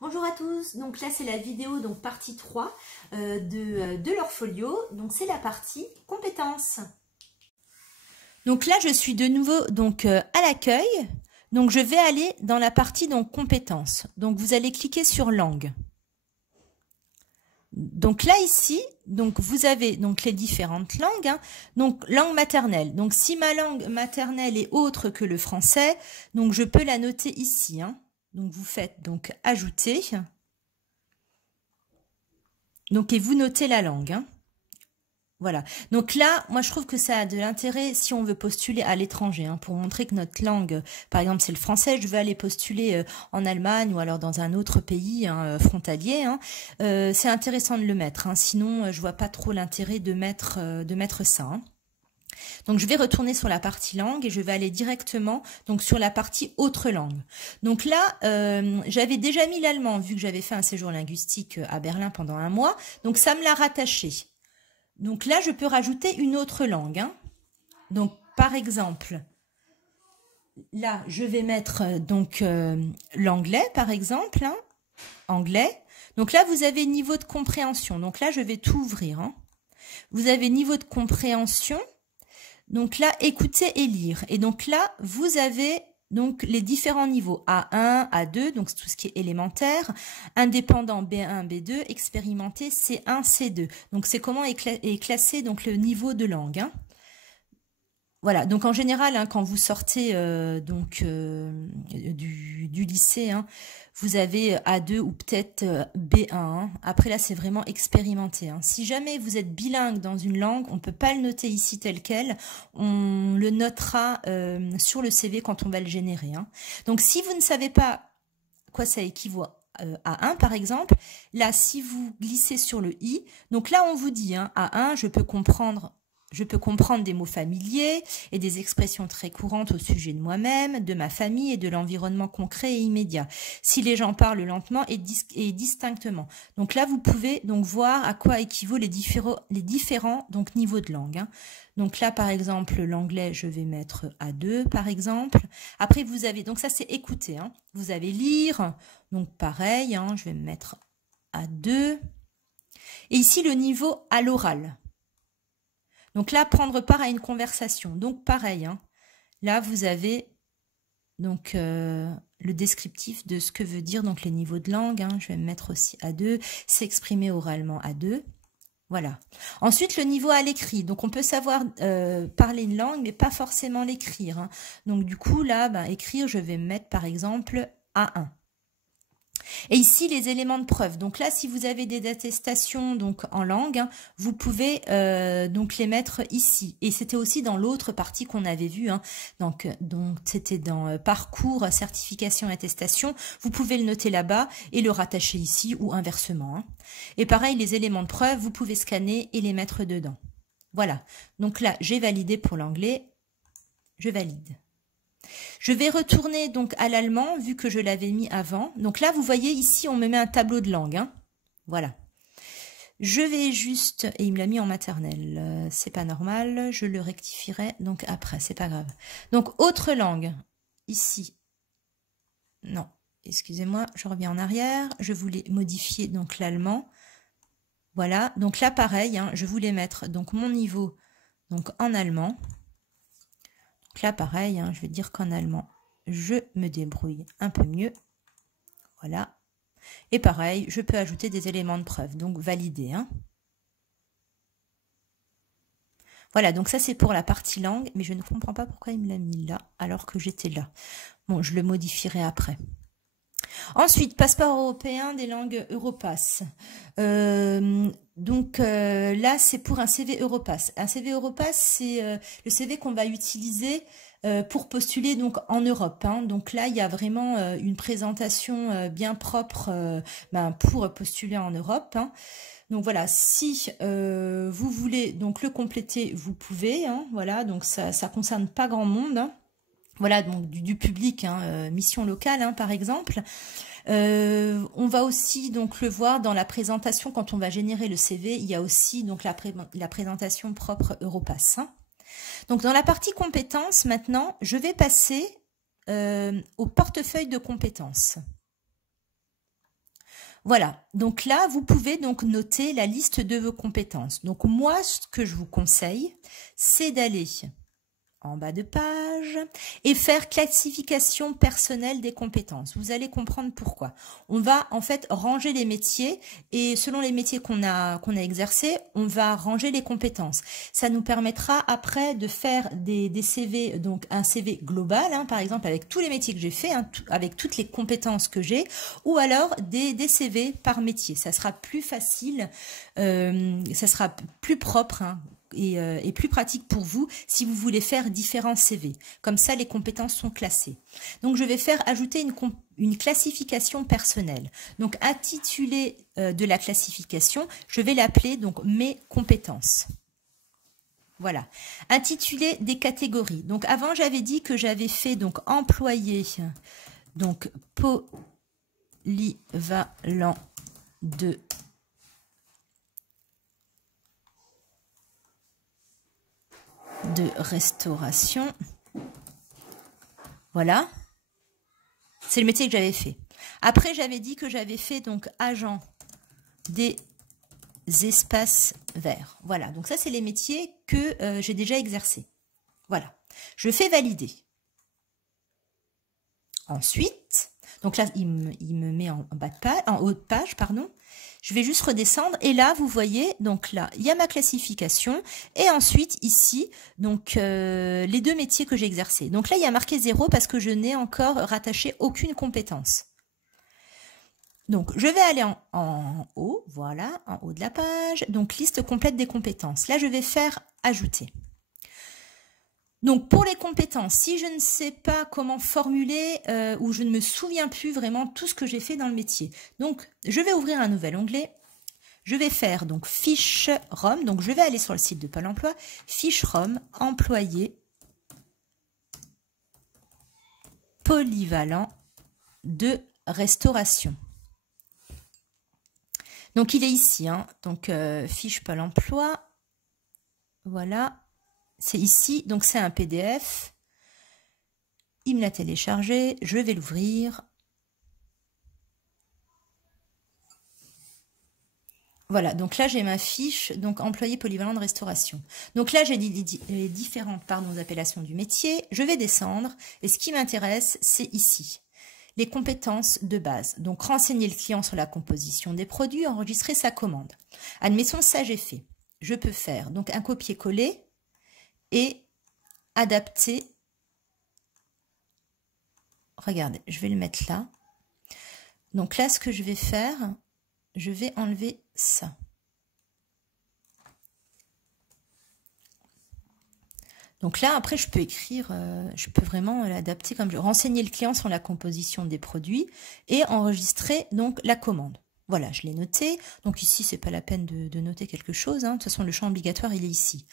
Bonjour à tous, donc là c'est la vidéo, donc partie 3 de leur folio, donc c'est la partie compétences. Donc là je suis de nouveau donc à l'accueil, donc je vais aller dans la partie donc compétences, donc vous allez cliquer sur langue. Donc là ici, donc vous avez donc les différentes langues, hein. Donc langue maternelle. Donc si ma langue maternelle est autre que le français, donc je peux la noter ici, hein. Donc vous faites donc ajouter. Donc et vous notez la langue, hein. Voilà. Donc là, moi je trouve que ça a de l'intérêt si on veut postuler à l'étranger, hein, pour montrer que notre langue, par exemple c'est le français, je veux aller postuler en Allemagne ou alors dans un autre pays, hein, frontalier, hein, c'est intéressant de le mettre, hein, sinon je vois pas trop l'intérêt de mettre ça, hein. Donc je vais retourner sur la partie langue et je vais aller directement donc sur la partie autre langue. Donc là, j'avais déjà mis l'allemand vu que j'avais fait un séjour linguistique à Berlin pendant 1 mois, donc ça me l'a rattaché. Donc là, je peux rajouter une autre langue, hein. Donc, par exemple, là, je vais mettre donc l'anglais, par exemple, hein, anglais. Donc là, vous avez niveau de compréhension. Donc là, je vais tout ouvrir, hein. Vous avez niveau de compréhension. Donc là, écouter et lire. Et donc là, vous avez donc les différents niveaux A1, A2, donc c'est tout ce qui est élémentaire, indépendant B1, B2, expérimenté C1, C2. Donc c'est comment est classé donc le niveau de langue, hein. Voilà, donc en général, hein, quand vous sortez du lycée, hein, vous avez A2 ou peut-être B1. Hein. Après là, c'est vraiment expérimenté, hein. Si jamais vous êtes bilingue dans une langue, on ne peut pas le noter ici tel quel. On le notera sur le CV quand on va le générer, hein. Donc si vous ne savez pas quoi ça équivaut à 1 par exemple, là si vous glissez sur le I, donc là on vous dit, hein, A1, je peux comprendre des mots familiers et des expressions très courantes au sujet de moi-même, de ma famille et de l'environnement concret et immédiat. Si les gens parlent lentement et distinctement. Donc là, vous pouvez donc voir à quoi équivaut les différents donc niveaux de langue, hein. Donc là, par exemple, l'anglais, je vais mettre A2, par exemple. Après, vous avez, donc ça c'est écouter, hein. Vous avez lire, donc pareil, hein, je vais me mettre A2. Et ici, le niveau à l'oral. Donc là, prendre part à une conversation. Donc pareil, hein. Là, vous avez donc le descriptif de ce que veut dire donc les niveaux de langue, hein. Je vais me mettre aussi A2, s'exprimer oralement A2. Voilà. Ensuite, le niveau à l'écrit. Donc on peut savoir parler une langue, mais pas forcément l'écrire, hein. Donc du coup, là, ben, écrire, je vais me mettre par exemple A1. Et ici, les éléments de preuve. Donc là, si vous avez des attestations donc en langue, hein, vous pouvez donc les mettre ici. Et c'était aussi dans l'autre partie qu'on avait vue, hein. Donc c'était dans parcours, certification, attestation. Vous pouvez le noter là-bas et le rattacher ici ou inversement, hein. Et pareil, les éléments de preuve, vous pouvez scanner et les mettre dedans. Voilà. Donc là, j'ai validé pour l'anglais. Je valide. Je vais retourner donc à l'allemand, vu que je l'avais mis avant. Donc là, vous voyez, ici, on me met un tableau de langue, hein. Voilà. Je vais juste... Et il me l'a mis en maternelle. C'est pas normal. Je le rectifierai donc après. C'est pas grave. Donc, autre langue. Ici. Non. Excusez-moi, je reviens en arrière. Je voulais modifier donc l'allemand. Voilà. Donc là, pareil, hein, je voulais mettre donc mon niveau donc en allemand. Donc là, pareil, hein, je vais dire qu'en allemand, je me débrouille un peu mieux. Voilà. Et pareil, je peux ajouter des éléments de preuve. Donc, valider, hein. Voilà, donc ça, c'est pour la partie langue. Mais je ne comprends pas pourquoi il me l'a mis là, alors que j'étais là. Bon, je le modifierai après. Ensuite, passeport européen des langues Europass. Donc là, c'est pour un CV Europass. Un CV Europass, c'est le CV qu'on va utiliser pour postuler donc en Europe, hein. Donc là, il y a vraiment une présentation bien propre pour postuler en Europe, hein. Donc voilà, si vous voulez donc le compléter, vous pouvez, hein. Voilà, donc ça concerne pas grand monde, hein. Voilà, donc du public, hein, mission locale, hein, par exemple. On va aussi donc le voir dans la présentation quand on va générer le CV. Il y a aussi donc la présentation propre Europass, hein. Donc dans la partie compétences, maintenant, je vais passer au portefeuille de compétences. Voilà, donc là, vous pouvez donc noter la liste de vos compétences. Donc moi, ce que je vous conseille, c'est d'aller en bas de page et faire classification personnelle des compétences. Vous allez comprendre pourquoi. On va en fait ranger les métiers et selon les métiers qu'on a exercés, on va ranger les compétences. Ça nous permettra après de faire des CV, donc un CV global, hein, par exemple avec tous les métiers que j'ai fait, hein, avec toutes les compétences que j'ai, ou alors des CV par métier. Ça sera plus facile, ça sera plus propre, hein, et plus pratique pour vous si vous voulez faire différents CV. Comme ça, les compétences sont classées. Donc, je vais faire ajouter une classification personnelle. Donc, intitulé de la classification, je vais l'appeler donc mes compétences. Voilà. Intitulé des catégories. Donc, avant, j'avais dit que j'avais fait donc employé, donc polyvalent de restauration. Voilà. C'est le métier que j'avais fait. Après, j'avais dit que j'avais fait donc agent des espaces verts. Voilà. Donc ça, c'est les métiers que j'ai déjà exercés. Voilà. Je fais valider. Ensuite, donc là, il me met en bas de page, en haut de page, pardon. Je vais juste redescendre et là, vous voyez, donc là, il y a ma classification et ensuite ici, donc les deux métiers que j'ai exercés. Donc là, il y a marqué 0 parce que je n'ai encore rattaché aucune compétence. Donc, je vais aller en haut, voilà, en haut de la page. Donc, liste complète des compétences. Là, je vais faire ajouter. Donc, pour les compétences, si je ne sais pas comment formuler ou je ne me souviens plus vraiment tout ce que j'ai fait dans le métier. Donc, je vais ouvrir un nouvel onglet. Je vais faire donc fiche ROM. Donc, je vais aller sur le site de Pôle emploi. Fiche ROM, employé, polyvalent de restauration. Donc, il est ici. Hein. Donc, fiche Pôle emploi. Voilà. C'est ici, donc c'est un PDF. Il me l'a téléchargé, je vais l'ouvrir. Voilà, donc là j'ai ma fiche, donc employé polyvalent de restauration. Donc là j'ai les différentes appellations du métier. Je vais descendre et ce qui m'intéresse, c'est ici. Les compétences de base. Donc renseigner le client sur la composition des produits, enregistrer sa commande. Admettons, ça j'ai fait. Je peux faire donc un copier-coller et adapter. Regardez, je vais le mettre là. Donc là, ce que je vais faire, je vais enlever ça. Donc là, après, je peux écrire, je peux vraiment l'adapter comme je renseigner le client sur la composition des produits et enregistrer donc la commande. Voilà, je l'ai noté. Donc ici, c'est pas la peine de noter quelque chose. Hein. De toute façon, le champ obligatoire, il est ici.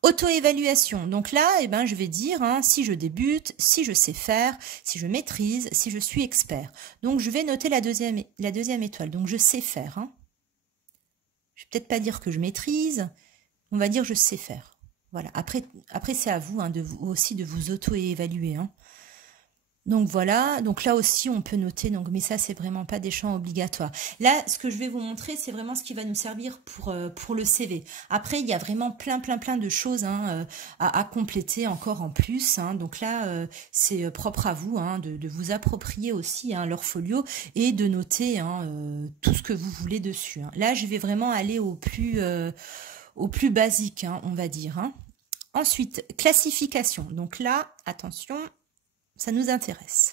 Auto-évaluation. Donc là, eh ben, je vais dire hein, si je débute, si je sais faire, si je maîtrise, si je suis expert. Donc, je vais noter la deuxième étoile. Donc, je sais faire. Hein. Je vais peut-être pas dire que je maîtrise. On va dire je sais faire. Voilà. Après c'est à vous, hein, aussi de vous auto-évaluer. Hein. Donc voilà, donc là aussi on peut noter, donc, mais ça c'est vraiment pas des champs obligatoires. Là, ce que je vais vous montrer, c'est vraiment ce qui va nous servir pour le CV. Après, il y a vraiment plein de choses hein, à compléter encore en plus. Hein. Donc là, c'est propre à vous hein, de vous approprier aussi hein, leur folio et de noter hein, tout ce que vous voulez dessus. Hein. Là, je vais vraiment aller au plus basique, hein, on va dire. Hein. Ensuite, classification. Donc là, attention, ça nous intéresse.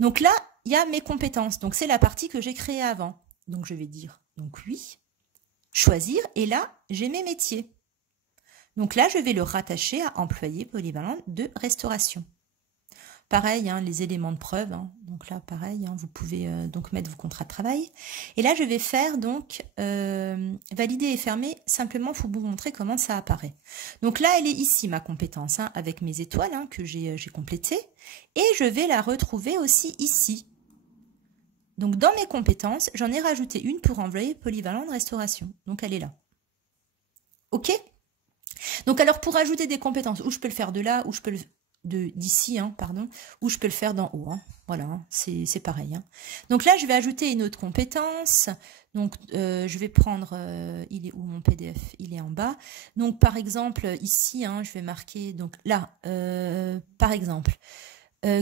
Donc là, il y a mes compétences. Donc c'est la partie que j'ai créée avant. Donc je vais dire donc oui, choisir. Et là, j'ai mes métiers. Donc là, je vais le rattacher à employé polyvalent de restauration. Pareil, hein, les éléments de preuve. Hein. Donc là, pareil, hein, vous pouvez donc mettre vos contrats de travail. Et là, je vais faire donc valider et fermer. Simplement, il faut vous montrer comment ça apparaît. Donc là, elle est ici, ma compétence, hein, avec mes étoiles hein, que j'ai complétées. Et je vais la retrouver aussi ici. Donc, dans mes compétences, j'en ai rajouté une pour employé polyvalent de restauration. Donc, elle est là. OK? Donc, alors, pour ajouter des compétences, ou je peux le faire de là, ou je peux le d'ici, hein, pardon, ou je peux le faire d'en haut. Hein. Voilà, hein, c'est pareil. Hein. Donc là, je vais ajouter une autre compétence. Donc, je vais prendre, il est où mon PDF? Il est en bas. Donc, par exemple, ici, hein, je vais marquer, donc là, par exemple,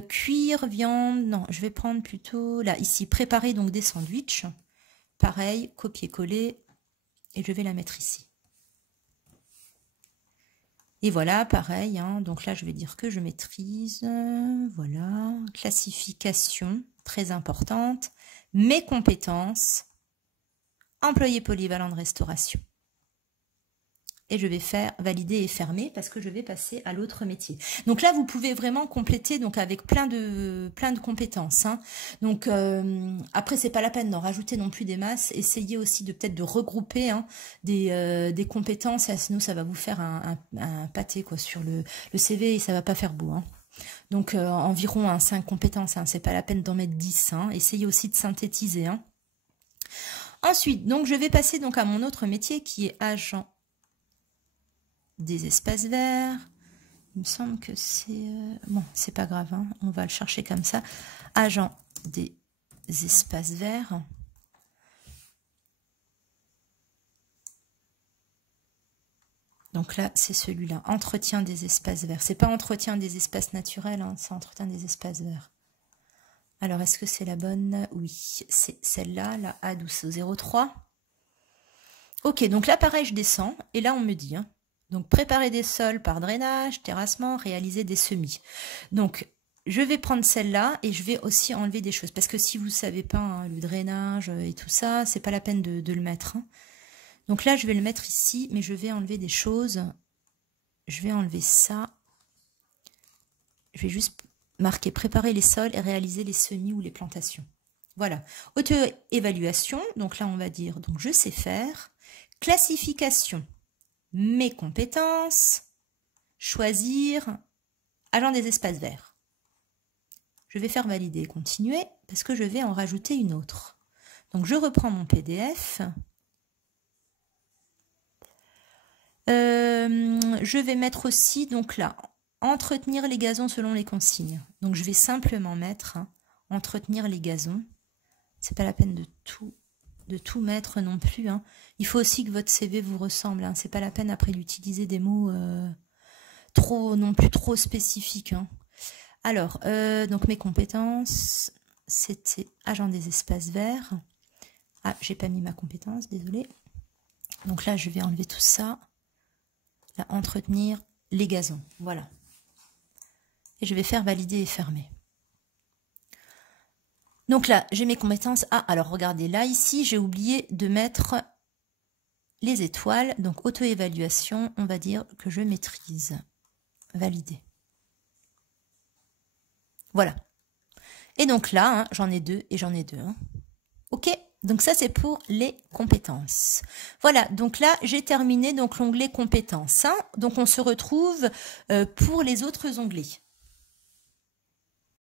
cuire, viande, non, je vais prendre plutôt, là, ici, préparer donc des sandwichs. Pareil, copier-coller, et je vais la mettre ici. Et voilà, pareil, hein, donc là, je vais dire que je maîtrise, voilà, classification, très importante, mes compétences, employé polyvalent de restauration. Et je vais faire valider et fermer parce que je vais passer à l'autre métier. Donc là, vous pouvez vraiment compléter donc avec plein de compétences. Hein. Donc après, c'est pas la peine d'en rajouter non plus des masses. Essayez aussi de peut-être de regrouper hein, des compétences. Sinon, ça va vous faire un pâté quoi sur le CV et ça va pas faire beau. Hein. Donc environ 5 compétences. Hein. C'est pas la peine d'en mettre 10. Hein. Essayez aussi de synthétiser. Hein. Ensuite, donc je vais passer donc à mon autre métier qui est agent des espaces verts. Il me semble que c'est... bon, c'est pas grave, hein, on va le chercher comme ça. Agent des espaces verts. Donc là, c'est celui-là. Entretien des espaces verts. C'est pas entretien des espaces naturels, hein, c'est entretien des espaces verts. Alors, est-ce que c'est la bonne? Oui, c'est celle-là, la A1203. Ok, donc là, pareil, je descends. Et là, on me dit... Hein, donc, préparer des sols par drainage, terrassement, réaliser des semis. Donc, je vais prendre celle-là et je vais aussi enlever des choses. Parce que si vous ne savez pas, hein, le drainage et tout ça, c'est pas la peine de le mettre. Hein. Donc là, je vais le mettre ici, mais je vais enlever des choses. Je vais enlever ça. Je vais juste marquer préparer les sols et réaliser les semis ou les plantations. Voilà. Auto-évaluation. Donc là, on va dire, donc je sais faire. Classification. Mes compétences, choisir, agent des espaces verts. Je vais faire valider et continuer parce que je vais en rajouter une autre. Donc je reprends mon PDF. Je vais mettre aussi, donc là, entretenir les gazons selon les consignes. Donc je vais simplement mettre hein, entretenir les gazons. C'est pas la peine de tout mettre non plus. Hein. Il faut aussi que votre CV vous ressemble. Hein. C'est pas la peine après d'utiliser des mots non plus trop spécifiques. Hein. Alors, donc mes compétences, c'était agent des espaces verts. Ah, j'ai pas mis ma compétence, désolée. Donc là, je vais enlever tout ça. Là, entretenir les gazons. Voilà. Et je vais faire valider et fermer. Donc là, j'ai mes compétences. Ah, alors regardez, là, ici, j'ai oublié de mettre les étoiles. Donc, auto-évaluation, on va dire que je maîtrise. Valider. Voilà. Et donc là, hein, j'en ai 2 et j'en ai 2. Hein. OK? Donc ça, c'est pour les compétences. Voilà, donc là, j'ai terminé donc l'onglet compétences. Hein. Donc, on se retrouve pour les autres onglets.